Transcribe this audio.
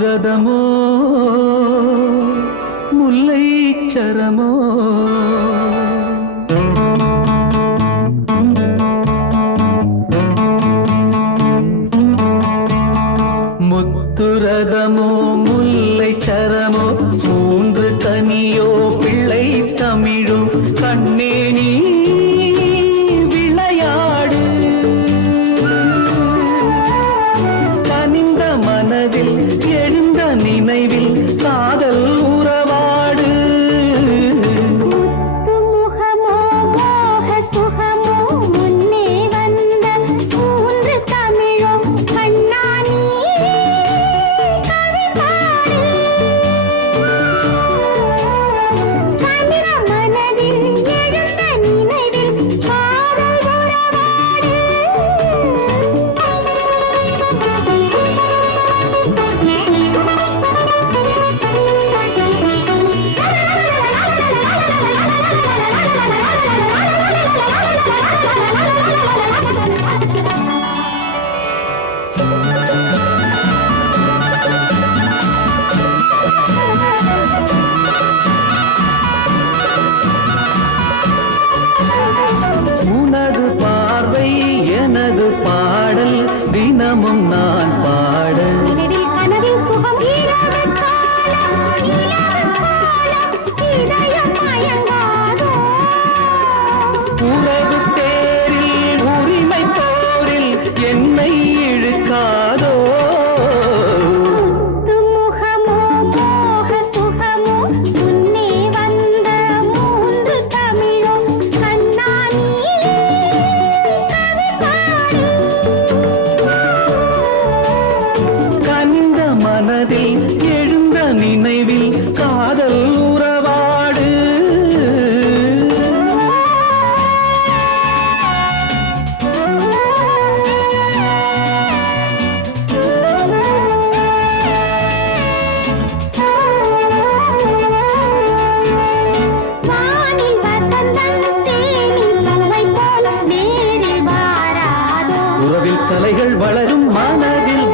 முத்துரதமோ முல்லைச்சரமோ முத்துரதமோ முல்லைச்சரமோ மூன்று கனியோ பிள்ளை தமிழோ கண்ணே நீ விளையாடு கனிந்த மனதில் எழுந்த நினைவில் காதல் உறவாடு முத்துமுகமோ மோக சுகமோ முன்னே வந்த மூன்று தமிழோ கண்ணா நீ கவி பாடு சந்திர மனதில் எழுந்த நினைவில் காதல் உறவாடு உனது பார்வை எனது பாடல் தினமும் நான் பாட நினைவில் கனவில் சுகம் இரவு காலம் நிலவு கோலம் இதயம் மயங்காதோ உறவு தேரில் உரிமை போரில் என்னை இழுக்காதோ முத்துமுகமோ மோக சுகமோ முன்னே வந்த மூன்று தமிழோ கண்ணா நீ கவி பாடு கனிந்த மனதில் எழுந்த நினைவில் காதல் உறவாடு வானில் வசந்தம் தேனின் சுவை போல் நேரில் வாராதோ உறவில் கலைகள் வளரும் மனதில்